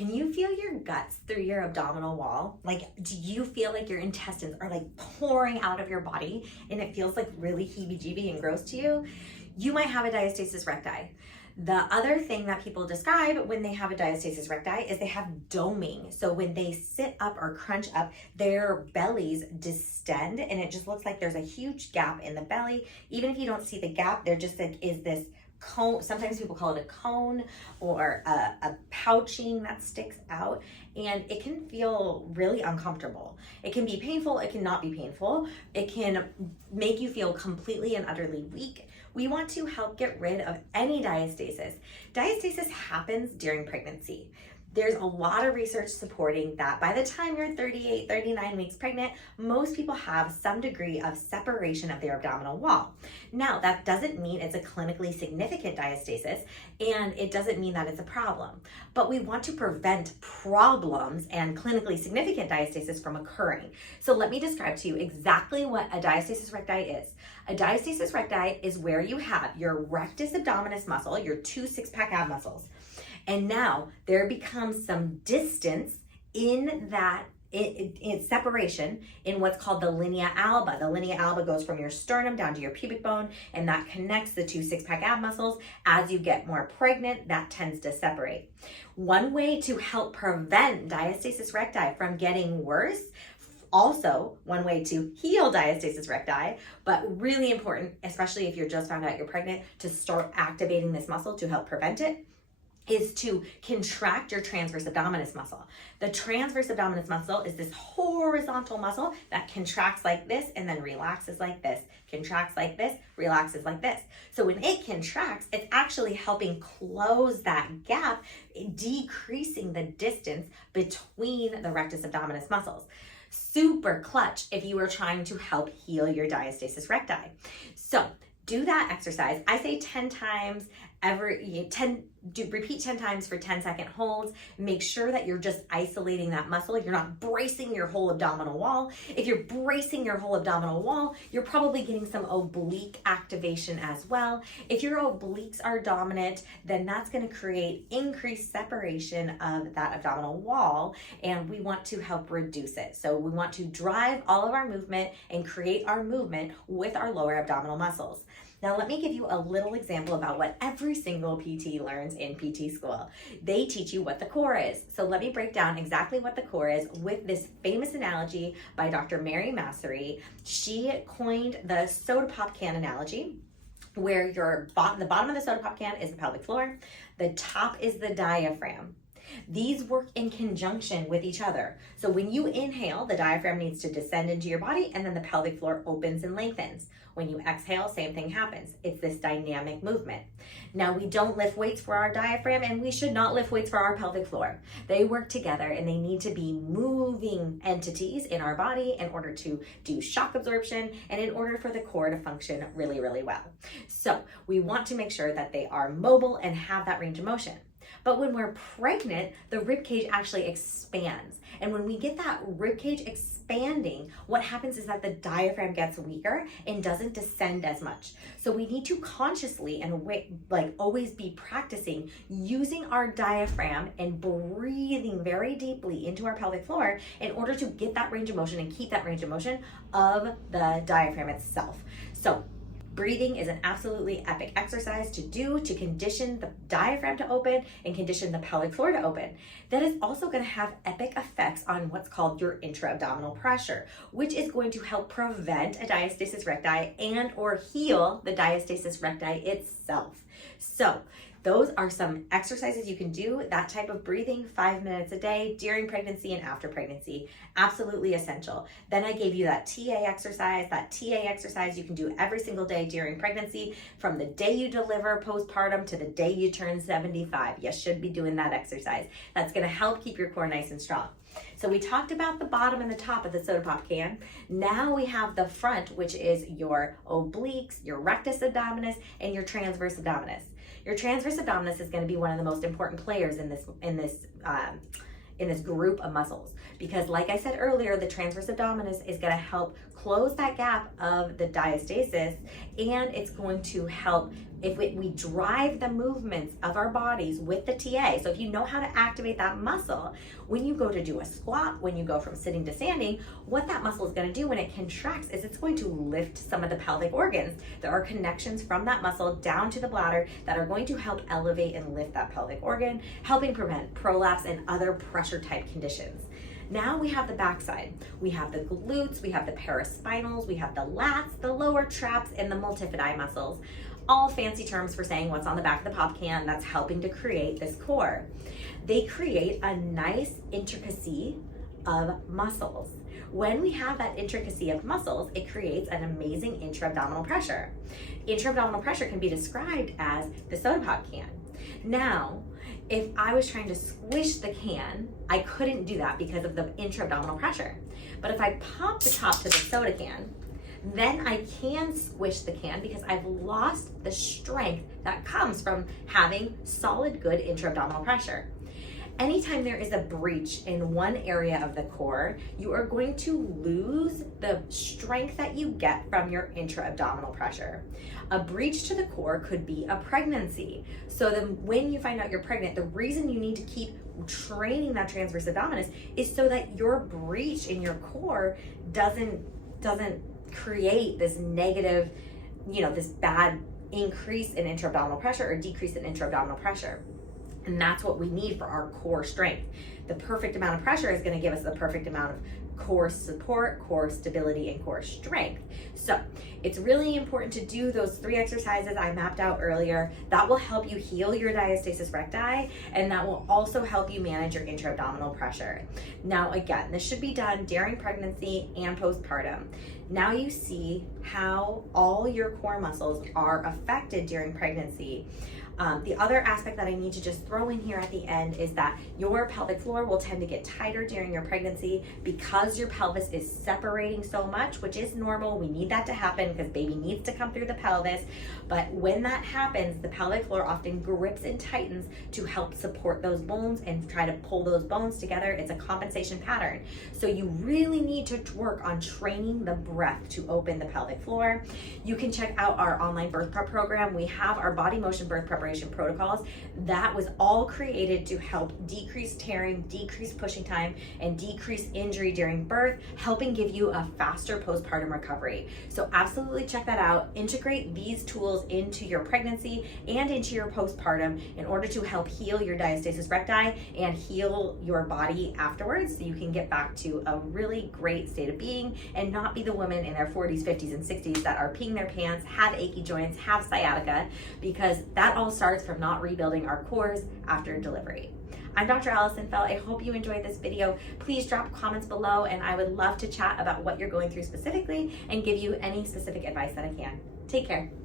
Can you feel your guts through your abdominal wall? Like, do you feel like your intestines are like pouring out of your body and it feels like really heebie-jeebie and gross to you? You might have a diastasis recti. The other thing that people describe when they have a diastasis recti is they have doming. So when they sit up or crunch up, their bellies distend and it just looks like there's a huge gap in the belly. Even if you don't see the gap, there just like is this cone. Sometimes people call it a cone or a pouching that sticks out, and it can feel really uncomfortable. It can be painful, it can not be painful. It can make you feel completely and utterly weak. We want to help get rid of any diastasis. Diastasis happens during pregnancy. There's a lot of research supporting that by the time you're 38, 39 weeks pregnant, most people have some degree of separation of their abdominal wall. Now, that doesn't mean it's a clinically significant diastasis, and it doesn't mean that it's a problem. But we want to prevent problems and clinically significant diastasis from occurring. So let me describe to you exactly what a diastasis recti is. A diastasis recti is where you have your rectus abdominis muscle, your two six-pack ab muscles. And now there becomes some distance in that in separation in what's called the linea alba. The linea alba goes from your sternum down to your pubic bone, and that connects the two six-pack ab muscles. As you get more pregnant, that tends to separate. One way to help prevent diastasis recti from getting worse, also one way to heal diastasis recti, but really important, especially if you're just found out you're pregnant, to start activating this muscle to help prevent it, is to contract your transverse abdominis muscle. The transverse abdominis muscle is this horizontal muscle that contracts like this and then relaxes like this, contracts like this, relaxes like this. So when it contracts, it's actually helping close that gap, decreasing the distance between the rectus abdominis muscles. Super clutch if you are trying to help heal your diastasis recti. So do that exercise. I say 10 times repeat 10 times for 10-second holds. Make sure that you're just isolating that muscle. You're not bracing your whole abdominal wall. If you're bracing your whole abdominal wall, you're probably getting some oblique activation as well. If your obliques are dominant, then that's going to create increased separation of that abdominal wall, and we want to help reduce it. So we want to drive all of our movement and create our movement with our lower abdominal muscles. Now, let me give you a little example about what every single PT learns in PT school. They teach you what the core is. So let me break down exactly what the core is with this famous analogy by Dr. Mary Massery. She coined the soda pop can analogy, where the bottom of the soda pop can is the pelvic floor, the top is the diaphragm. These work in conjunction with each other. So when you inhale, the diaphragm needs to descend into your body, and then the pelvic floor opens and lengthens. When you exhale, same thing happens. It's this dynamic movement. Now, we don't lift weights for our diaphragm, and we should not lift weights for our pelvic floor. They work together, and they need to be moving entities in our body in order to do shock absorption and in order for the core to function really, really well. So we want to make sure that they are mobile and have that range of motion. But when we're pregnant, the rib cage actually expands. And when we get that rib cage expanding, what happens is that the diaphragm gets weaker and doesn't descend as much. So we need to consciously and always be practicing using our diaphragm and breathing very deeply into our pelvic floor in order to get that range of motion and keep that range of motion of the diaphragm itself. So breathing is an absolutely epic exercise to do to condition the diaphragm to open and condition the pelvic floor to open. That is also going to have epic effects on what's called your intra-abdominal pressure, which is going to help prevent a diastasis recti and or heal the diastasis recti itself. So those are some exercises you can do, that type of breathing, 5 minutes a day during pregnancy and after pregnancy. Absolutely essential. Then I gave you that TA exercise. That TA exercise you can do every single day during pregnancy, from the day you deliver postpartum to the day you turn 75. You should be doing that exercise. That's going to help keep your core nice and strong. So we talked about the bottom and the top of the soda pop can. Now we have the front, which is your obliques, your rectus abdominis, and your transverse abdominis. Your transverse abdominis is going to be one of the most important players in this group of muscles, because like I said earlier, the transverse abdominis is going to help close that gap of the diastasis, and it's going to help if we drive the movements of our bodies with the TA, so if you know how to activate that muscle, when you go to do a squat, when you go from sitting to standing, what that muscle is going to do when it contracts is it's going to lift some of the pelvic organs. There are connections from that muscle down to the bladder that are going to help elevate and lift that pelvic organ, helping prevent prolapse and other pressure type conditions. Now we have the backside. We have the glutes, we have the paraspinals, we have the lats, the lower traps, and the multifidi muscles. All fancy terms for saying what's on the back of the pop can that's helping to create this core. They create a nice intricacy of muscles. When we have that intricacy of muscles, it creates an amazing intra-abdominal pressure. Intra-abdominal pressure can be described as the soda pop can. Now, if I was trying to squish the can, I couldn't do that because of the intra-abdominal pressure. But if I pop the top to the soda can, then I can squish the can because I've lost the strength that comes from having solid, good intra-abdominal pressure. Anytime there is a breach in one area of the core, you are going to lose the strength that you get from your intra-abdominal pressure. A breach to the core could be a pregnancy. So then when you find out you're pregnant, the reason you need to keep training that transverse abdominis is so that your breach in your core doesn't create this negative, this bad increase in intra-abdominal pressure or decrease in intra-abdominal pressure. And that's what we need for our core strength. The perfect amount of pressure is going to give us the perfect amount of core support, core stability, and core strength. So it's really important to do those 3 exercises I mapped out earlier. That will help you heal your diastasis recti, and that will also help you manage your intra-abdominal pressure. Now, again, this should be done during pregnancy and postpartum. Now you see how all your core muscles are affected during pregnancy. The other aspect that I need to just throw in here at the end is that your pelvic floor will tend to get tighter during your pregnancy because your pelvis is separating so much, which is normal. We need that to happen because baby needs to come through the pelvis. But when that happens, the pelvic floor often grips and tightens to help support those bones and try to pull those bones together. It's a compensation pattern. So you really need to work on training the breath to open the pelvic floor. You can check out our online birth prep program. We have our body motion birth preparation protocols. That was all created to help decrease tearing, decrease pushing time, and decrease injury during birth, helping give you a faster postpartum recovery. So absolutely check that out. Integrate these tools into your pregnancy and into your postpartum in order to help heal your diastasis recti and heal your body afterwards so you can get back to a really great state of being and not be the women in their 40s, 50s, and 60s that are peeing their pants, have achy joints, have sciatica, because that all starts from not rebuilding our cores after delivery. I'm Dr. Allison Fell. I hope you enjoyed this video. Please drop comments below and I would love to chat about what you're going through specifically and give you any specific advice that I can. Take care.